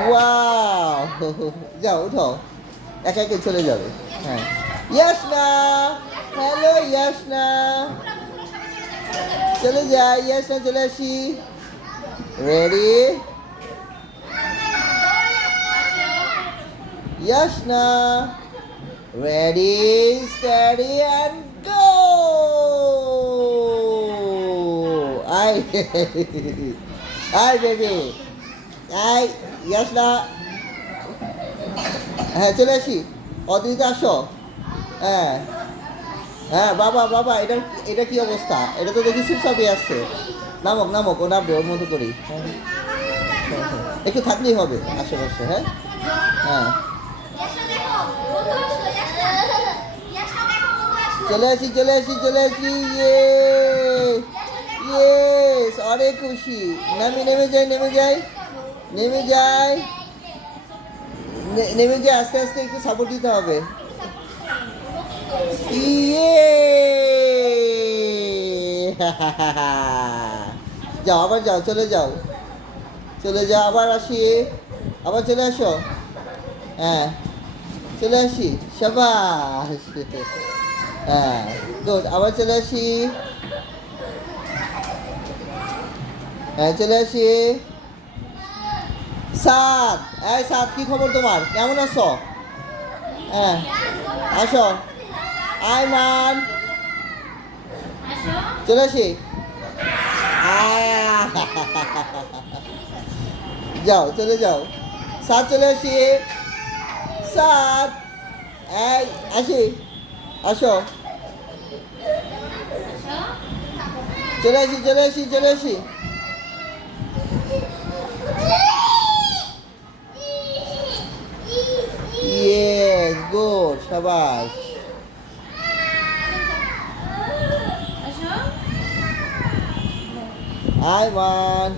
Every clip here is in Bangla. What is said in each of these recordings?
ওয়াও যাও উঠো একা একে চলে যাবে হ্যাঁ ইয়াস না হ্যালো ইয়াস না চলে যাই ইয়াস না চলে আসি রেডি ইয়াস না ready study and go I baby I yes না হ্যাঁ চলে আসি। অদ্রিতা আসো। হ্যাঁ। হ্যাঁ বাবা বাবা, এটা এটা কি অবস্থা? এটা তো দেখি চুপচাপই আসছে। নামক নামক ও নামবে ওর মতো করি। একটু থাকলেই হবে আশেপাশে হ্যাঁ? হ্যাঁ। চলে আসি চলে আসি চলে আসি ইয়ে। খুশি নামি নেমে যাই নেমে যাই নেমে যাই নেমে যাই আস্তে আস্তে একটু সাপোর্ট দিতে হবে। ইয়ে যাও, আবার যাও, চলে যাও। চলে যাও, আবার আসি। আবার চলে আসো? হ্যাঁ। চলে আসি? সাবাস। হ্যাঁ আবার চলে আসি। হ্যাঁ চলে আসি। সাত এই সাত কি খবর তোমার? কেমন আছো? হ্যাঁ আসো। আয়, মান। চলে আসি! যাও, চলে যাও। সাত চলে আসি। সাত এই, আসি। আসো। চলে আসি চলে আসি চলে আসি। গুড সাবাস I one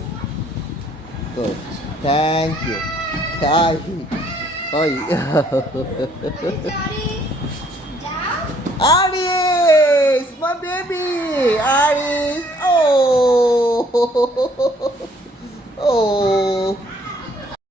good thank you I ওই Aris, my baby, Aris. Oh, oh.